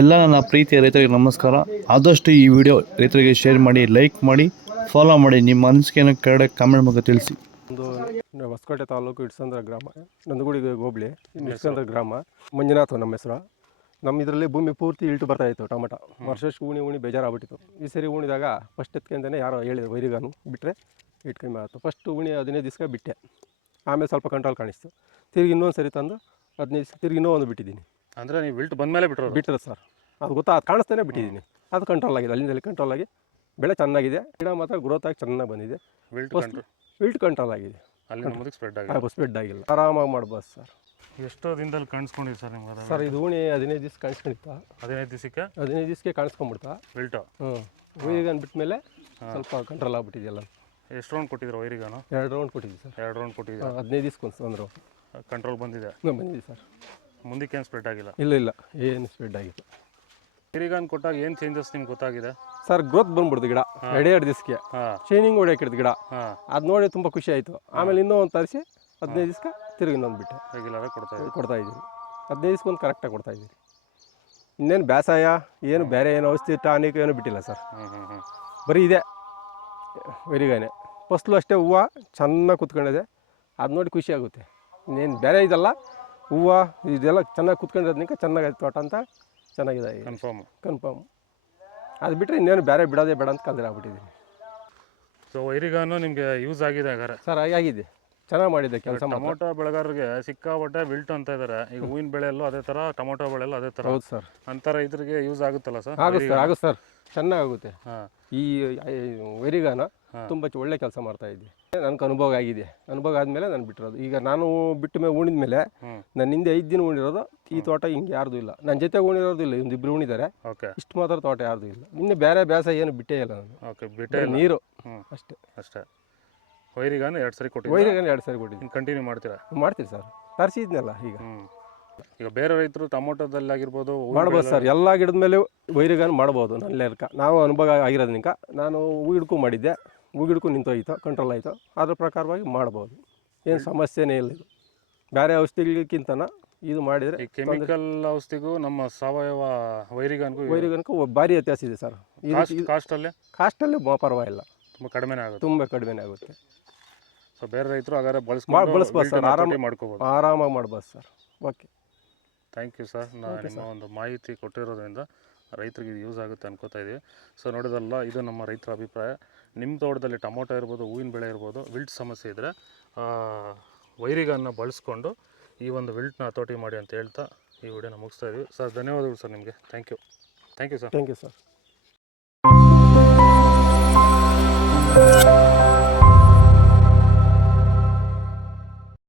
ಎಲ್ಲ ನನ್ನ ಪ್ರೀತಿಯ ರೈತರಿಗೆ ನಮಸ್ಕಾರ. ಆದಷ್ಟು ಈ ವಿಡಿಯೋ ರೈತರಿಗೆ ಶೇರ್ ಮಾಡಿ, ಲೈಕ್ ಮಾಡಿ ಫಾಲೋ ಮಾಡಿ. ನಿಮ್ಮ ಅನಿಸಿಕೆಯನ್ನು ಕೆಳಗಡೆ ಕಾಮೆಂಟ್ ಮೂಲಕ ತಿಳಿಸಿ. ಒಂದು ಹೊಸಕೋಟೆ ತಾಲೂಕು ಇಡ್ಸಂದ್ರ ಗ್ರಾಮ, ನಂದಗುಡಿ ಹೋಬಳಿ ಇಡ್ಸಂದ್ರ ಗ್ರಾಮ, ಮಂಜುನಾಥ ನಮ್ಮ ಹೆಸರು. ನಮ್ಮ ಇದರಲ್ಲಿ ಭೂಮಿ ಪೂರ್ತಿ ಇಳ್ಟು ಬರ್ತಾ ಇತ್ತು ಟೊಮಟ. ವರ್ಷಕ್ಕೆ ಉಣಿ ಉಣಿ ಬೇಜಾರಾಗ್ಬಿಟ್ಟಿತ್ತು. ಈ ಸರಿ ಉಣಿದಾಗ ಫಸ್ಟ್ ಎತ್ಕೊಂಡೇ ಯಾರೋ ಹೇಳಿದ್ರು, ವೈರಿಗಾನು ಬಿಟ್ಟರೆ ಇಟ್ಟು ಕಮ್ಮಿ ಆಯಿತು ಫಸ್ಟ್ ಉಣಿ ಹದಿನೈದು ದಿವಸ ಬಿಟ್ಟೆ. ಆಮೇಲೆ ಸ್ವಲ್ಪ ಕಂಟ್ರೋಲ್ ಕಾಣಿಸ್ತು. ತಿರುಗಿ ಇನ್ನೊಂದು ಸರಿ ತಂದು ಹದಿನೈದು ದಿವಸ, ತಿರುಗಿ ಇನ್ನೂ ಒಂದು ಬಿಟ್ಟಿದ್ದೀನಿ. ಅಂದ್ರೆ ನೀವು ವಿಲ್ಟ್ ಬಂದ್ಮೇಲೆ ಬಿಟ್ಟರು ಬಿಟ್ಟರೆ ಸರ್. ಅದು ಗೊತ್ತಾ? ಅದು ಕಾಣಿಸ್ತಾನೆ ಬಿಟ್ಟಿದ್ದೀನಿ. ಅದು ಕಂಟ್ರೋಲ್ ಆಗಿದೆ. ಅಲ್ಲಿಂದಲ್ಲಿ ಕಂಟ್ರೋಲ್ ಆಗಿ ಬೆಳೆ ಚೆನ್ನಾಗಿದೆ. ಗಿಡ ಮಾತ್ರ ಗ್ರೋತ್ ಆಗಿ ಚೆನ್ನಾಗಿ ಬಂದಿದೆ. ವಿಲ್ಟ್ ಕಂಟ್ರೋಲ್ ವಿಲ್ಟ್ ಕಂಟ್ರೋಲ್ ಆಗಿದೆ. ಅಲ್ಲಿ ಸ್ಪ್ರೆಡ್ ಆಗಿದೆ. ಸ್ಪ್ರೆಡ್ ಆಗಿಲ್ಲ. ಆರಾಮಾಗಿ ಮಾಡ್ಬೋದು ಸರ್. ಎಷ್ಟೋ ದಿನದಲ್ಲಿ ಕಾಣಿಸ್ಕೊಂಡಿದೆ ಸರ್ ನಿಮ್ಗೆ ಸರ್ ಇದು ಓಣಿ ಹದಿನೈದು ದಿವಸ ಕಾಣಿಸ್ಕೊಂಡಿತ್ತ. ಹದಿನೈದು ದಿವಸಕ್ಕೆ? ಹದಿನೈದು ದಿವಸಕ್ಕೆ ಕಾಣಿಸ್ಕೊಂಡ್ಬಿಡ್ತಾ? ವಿಲ್ಟು ಹ್ಞೂ. ಈಗ ಬಿಟ್ಮೇಲೆ ಸ್ವಲ್ಪ ಕಂಟ್ರೋಲ್ ಆಗಿಬಿಟ್ಟಿದೆಯಲ್ಲ. ಎಷ್ಟು ರೌಂಡ್ ಕೊಟ್ಟಿದ್ರು ವೈರಿಗಾನು? ಎರಡು ರೌಂಡ್ ಕೊಟ್ಟಿದ್ದೀವಿ ಸರ್. ಎರಡು ರೌಂಡ್ ಕೊಟ್ಟಿದ್ದೀವಿ ಹದಿನೈದು ದಿವ್ಸಕ್ಕೆ ಒಂದು ಕಂಟ್ರೋಲ್ ಬಂದಿದೆ. ಬಂದಿದೆ ಸರ್. ಮುಂದಕ್ಕೆ ಏನು ಸ್ಪ್ರೆಡ್ ಆಗಿಲ್ಲ? ಇಲ್ಲ ಇಲ್ಲ ಏನು ಸ್ಪ್ರೆಡ್ ಆಗಿಲ್ಲ. ಹಿರಿಗಾನ್ ಕೊಟ್ಟಾಗ ಏನು ಚೇಂಜಸ್ ನಿಮ್ಗೆ ಗೊತ್ತಾಗಿದೆ? ಸರ್ ಗ್ರೋತ್ ಬಂದ್ಬಿಡ್ತು ಗಿಡ. ಎರಡೇ ಎರಡು ದಿವಸಕ್ಕೆ ಚೈನಿಂಗ್ ಹೊಡೆಯೋಕಿಡ್ದು ಗಿಡ. ಅದು ನೋಡಿ ತುಂಬ ಖುಷಿ ಆಯಿತು. ಆಮೇಲೆ ಇನ್ನೂ ಒಂದು ತರಿಸಿ ಹದಿನೈದು ದಿವ್ಸಕ್ಕೆ ತಿರುಗಿ ಇನ್ನೊಂದು ಬಿಟ್ಟೆ ರೆಗ್ಯುಲರ್ ಕೊಡ್ತಾ ಕೊಡ್ತಾ ಇದ್ದೀವಿ. ಹದಿನೈದು ದಿವ್ಸಕ್ಕೆ ಒಂದು ಕರೆಕ್ಟಾಗಿ ಕೊಡ್ತಾ ಇದ್ದೀವಿ ಇನ್ನೇನು ಬೇಸಾಯ ಏನು ಬೇರೆ ಏನು ಔಷಧಿ ಟಾನಿಕ್ ಏನು ಬಿಟ್ಟಿಲ್ಲ ಸರ್ ಬರೀ ಇದೆ. ವೆರಿಗಾನೆ ಫಸ್ಲು ಅಷ್ಟೇ ಹೂವು ಚೆನ್ನಾಗಿ ಕುತ್ಕೊಂಡಿದೆ. ಅದು ನೋಡಿ ಖುಷಿ ಆಗುತ್ತೆ. ಇನ್ನೇನು ಬೇರೆ ಇದಲ್ಲ. ಹೂವು ಇದೆಲ್ಲ ಚೆನ್ನಾಗಿ ಕುತ್ಕೊಂಡಿರೋದ್ನಿಂದ ಚೆನ್ನಾಗೈತೆ ತೋಟ ಅಂತ ಚೆನ್ನಾಗಿದೆ ಈಗ. ಕನ್ಫರ್ಮ್ ಕನ್ಫರ್ಮ್ ಅದು ಬಿಟ್ಟರೆ ಇನ್ನೇನು ಬೇರೆ ಬಿಡೋದೇ ಬೇಡ ಅಂತ ಕಲ್ದಿರಾಗ್ಬಿಟ್ಟಿದ್ದೀನಿ. ಸೊ ವೈರಿಗಾನು ನಿಮಗೆ ಯೂಸ್ ಆಗಿದೆ ಹಾಗಾದ್ರೆ? ಸರ್ ಆಗಿದೆ. ಚೆನ್ನಾಗಿ ಮಾಡಿದೆ ಕೆಲಸ ಟೊಮೊಟೊ ಬೆಳೆಗಾರರಿಗೆ ಸಿಕ್ಕಾಪಟ್ಟೆ ವಿಲ್ಟ್ ಅಂತ ಇದ್ದಾರೆ ಈಗ ಹೂವಿನ ಬೆಳೆಯಲ್ಲೂ ಅದೇ ಥರ ಟೊಮೊಟೊ ಬೆಳೆಯಲ್ಲೂ ಅದೇ ಥರ ಹೌದು ಸರ್. ಅಂತ ಇದ್ರಿಗೆ ಯೂಸ್ ಆಗುತ್ತಲ್ಲ ಸರ್ ಆಗುತ್ತೆ ಸರ್ ಆಗುತ್ತೆ ಸರ್. ಚೆನ್ನಾಗುತ್ತೆ ಈ ವೈರಿಗಾನ ತುಂಬ ಒಳ್ಳೆ ಕೆಲಸ ಮಾಡ್ತಾ ಇದ್ದೆ ನನಗೆ ಅನುಭವ ಆಗಿದೆ. ಅನುಭವ ಆದಮೇಲೆ ನಾನು ಬಿಟ್ಟಿರೋದು. ಈಗ ನಾನು ಬಿಟ್ಟ ಮೇಲೆ ಉಣಿದ ಮೇಲೆ ನನ್ನ ಹಿಂದೆ ಐದು ದಿನ ಉಣಿರೋದು ಈ ತೋಟ ಹಿಂಗೆ ಯಾರ್ದು ಇಲ್ಲ. ನನ್ನ ಜೊತೆ ಉಣಿರೋದು ಇಲ್ಲ ಒಂದು ಇಬ್ಬರು ಉಣಿದ್ದಾರೆ ಓಕೆ. ಇಷ್ಟು ಮಾತ್ರ ತೋಟ ಯಾರ್ದು ಇಲ್ಲ. ಇನ್ನು ಬೇರೆ ಬೇಸ ಏನು ಬಿಟ್ಟೇ ಇಲ್ಲ ನಾನು. ನೀರು. ಅಷ್ಟೇ. ಅಷ್ಟೇ. ವೈರಿಗಾನು ಎರಡು ಸರಿ ಕೊಟ್ಟು ವೈರಿಗಾನ ಎರಡು ಸರಿ ಕೊಟ್ಟಿದ್ದೀನಿ. ಕಂಟಿನ್ಯೂ ಮಾಡ್ತೀರಾ? ಮಾಡ್ತೀನಿ ಸರ್. ತರಿಸಿದ್ನಲ್ಲ ಈಗ. ಈಗ ಬೇರೆ ರೈತರು ಟೊಮೊಟೊದಲ್ಲಾಗಿರ್ಬೋದು ಆಗಿರ್ಬೋದು ಮಾಡ್ಬೋದು ಸರ್. ಎಲ್ಲ ಗಿಡದ ಮೇಲೆ ವೈರಿಗಾನ ಮಾಡ್ಬೋದು. ನನ್ನ ಲೆಕ್ಕ ನಾವು ಅನುಭವ ಆಗಿರೋದ್ನಿಕ ನಾನು ಹೂ ಹಿಡ್ಕೊಂಡು ಮಾಡಿದ್ದೆ. ನಿಂತು ನಿಂತೋಯ್ತು ಕಂಟ್ರೋಲ್ ಆಯಿತು. ಅದ್ರ ಪ್ರಕಾರವಾಗಿ ಮಾಡ್ಬೋದು. ಏನು ಸಮಸ್ಯೆನೇ ಇಲ್ಲ ಇದು. ಬೇರೆ ಔಷಧಿಗಳಿಗಿಂತನ ಇದು ಮಾಡಿದರೆ ಈ ಕೆಮಿಕಲ್ ಔಷಧಿಗೂ ನಮ್ಮ ಸಾವಯವ ವೈರಿಗನ್ಗೂ ವೈರಿಗನಕ ಭಾರಿ ವ್ಯತ್ಯಾಸ ಇದೆ ಸರ್. ಕಾಸ್ಟಲ್ಲೇ ಕಾಸ್ಟ್ ಕಾಸ್ಟಲ್ಲೇ ಪರವಾಗಿಲ್ಲ. ತುಂಬ ಕಡಿಮೆನೇ ಆಗುತ್ತೆ. ತುಂಬ ಕಡಿಮೆನೇ ಆಗುತ್ತೆ. ಸೊ ಬೇರೆ ರೈತರು ಹಾಗಾದ್ರೆ ಬಳಸ್ಕೊಂಡು ಬಳಸ್ಬೋದು ಸರ್, ಆರಾಮಾಗಿ ಮಾಡ್ಕೋಬೋದು. ಆರಾಮಾಗಿ ಮಾಡ್ಬೋದು sir. Okay. Thank you sir ನಾನು ನಿಮ್ಮ ಒಂದು ಮಾಹಿತಿ ಕೊಟ್ಟಿರೋದ್ರಿಂದ ರೈತರಿಗೆ ಯೂಸ್ ಆಗುತ್ತೆ ಅನ್ಕೋತಾ ಇದ್ದೀವಿ ಸೊ ನೋಡೋದಲ್ಲ ಇದು ನಮ್ಮ ರೈತರ ಅಭಿಪ್ರಾಯ. ನಿಮ್ಮ ತೋಟದಲ್ಲಿ ಟೊಮೊಟೊ ಇರ್ಬೋದು, ಹೂವಿನ ಬೆಳೆ ಇರ್ಬೋದು ವಿಲ್ಟ್ ಸಮಸ್ಯೆ ಇದ್ದರೆ ವೈರಿಗನ್ನು ಬಳಸ್ಕೊಂಡು ಈ ಒಂದು ವಿಲ್ಟ್ನ ಹತೋಟಿ ಮಾಡಿ ಅಂತ ಹೇಳ್ತಾ ಈ ವಿಡಿಯೋನ ಮುಗಿಸ್ತಾ ಇದ್ದೀವಿ ಸರ್ ಧನ್ಯವಾದಗಳು ಸರ್ ನಿಮಗೆ. Thank you thank you sir thank you sir